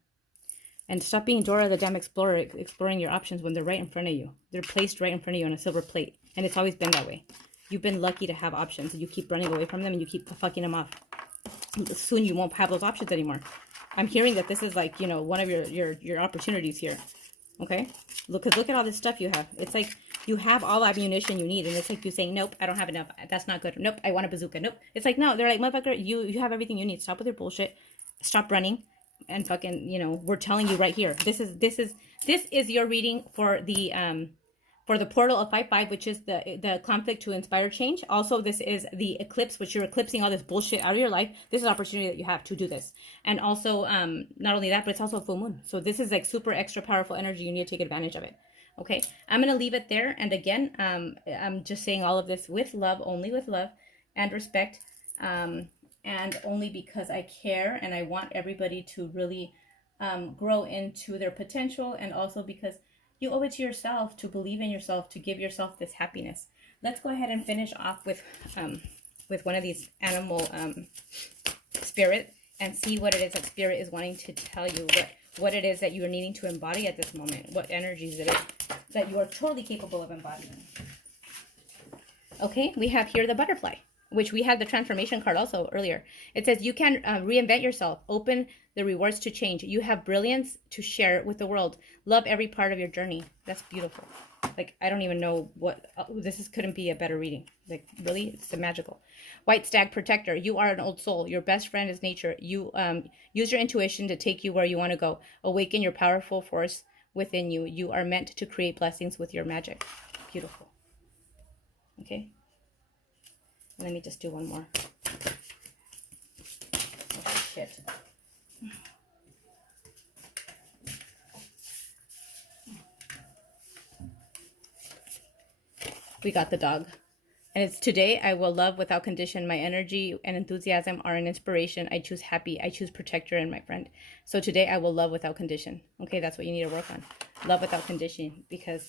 And stop being Dora the Damn Explorer, exploring your options when they're right in front of you. They're placed right in front of you on a silver plate. And it's always been that way. You've been lucky to have options. And you keep running away from them and you keep fucking them off. Soon you won't have those options anymore. I'm hearing that this is like, you know, one of your opportunities here. Okay? Look at all this stuff you have. It's like you have all the ammunition you need. And it's like you saying, nope, I don't have enough. That's not good. Nope, I want a bazooka. Nope. It's like, no, they're like, motherfucker, you have everything you need. Stop with your bullshit. Stop running. And fucking, you know, we're telling you right here. This is your reading for the portal of 5-5, which is the conflict to inspire change. Also, this is the eclipse, which you're eclipsing all this bullshit out of your life. This is an opportunity that you have to do this. And also, not only that, but it's also a full moon. So this is like super extra powerful energy. You need to take advantage of it. Okay, I'm gonna leave it there. And again, I'm just saying all of this with love, only with love and respect. And only because I care and I want everybody to really grow into their potential, and also because you owe it to yourself to believe in yourself, to give yourself this happiness. Let's go ahead and finish off with one of these animal spirit and see what it is that spirit is wanting to tell you, what it is that you are needing to embody at this moment, what energies it is that you are totally capable of embodying. Okay, we have here the butterfly, which we had the transformation card also earlier. It says you can reinvent yourself, open the rewards to change. You have brilliance to share with the world. Love every part of your journey. That's beautiful. Like, I don't even know what, couldn't be a better reading. Like, really, it's magical. White stag protector. You are an old soul. Your best friend is nature. You use your intuition to take you where you want to go. Awaken your powerful force within you. You are meant to create blessings with your magic. Beautiful. Okay. Let me just do one more. Oh, shit. We got the dog. And it's today I will love without condition. My energy and enthusiasm are an inspiration. I choose happy. I choose protector and my friend. So today I will love without condition. Okay, that's what you need to work on. Love without condition. Because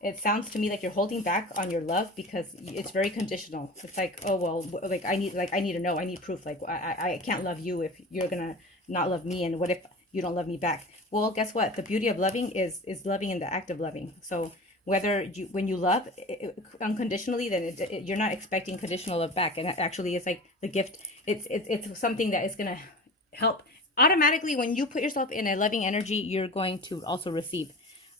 it sounds to me like you're holding back on your love because it's very conditional. It's like, oh, well, like I need to know. I need proof. Like I can't love you if you're going to not love me. And what if you don't love me back? Well, guess what? The beauty of loving is loving in the act of loving. So whether you, when you love unconditionally, then you're not expecting conditional love back. And actually, it's like the gift. It's something that is gonna help automatically. When you put yourself in a loving energy, you're going to also receive.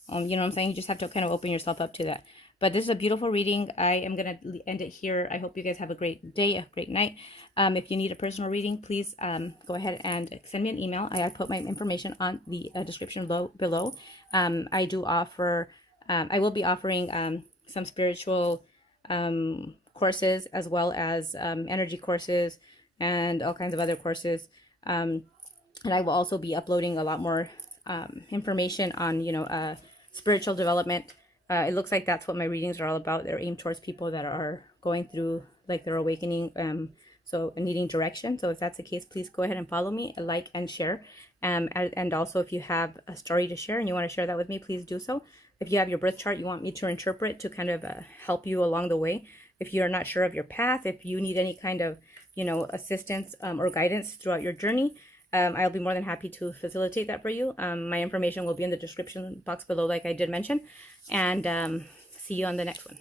You know what I'm saying? You just have to kind of open yourself up to that. But this is a beautiful reading. I am going to end it here. I hope you guys have a great day, a great night. If you need a personal reading, please go ahead and send me an email. I put my information on the description below. I do offer, I will be offering some spiritual courses, as well as energy courses and all kinds of other courses. And I will also be uploading a lot more information on, you know, spiritual development. It looks like that's what my readings are all about. They're aimed towards people that are going through like their awakening, so needing direction. So if that's the case, please go ahead and follow me, like and share. And also, if you have a story to share and you want to share that with me, please do so. If you have your birth chart you want me to interpret to kind of help you along the way, if you're not sure of your path, if you need any kind of, you know, assistance or guidance throughout your journey, I'll be more than happy to facilitate that for you. My information will be in the description box below, like I did mention. And see you on the next one.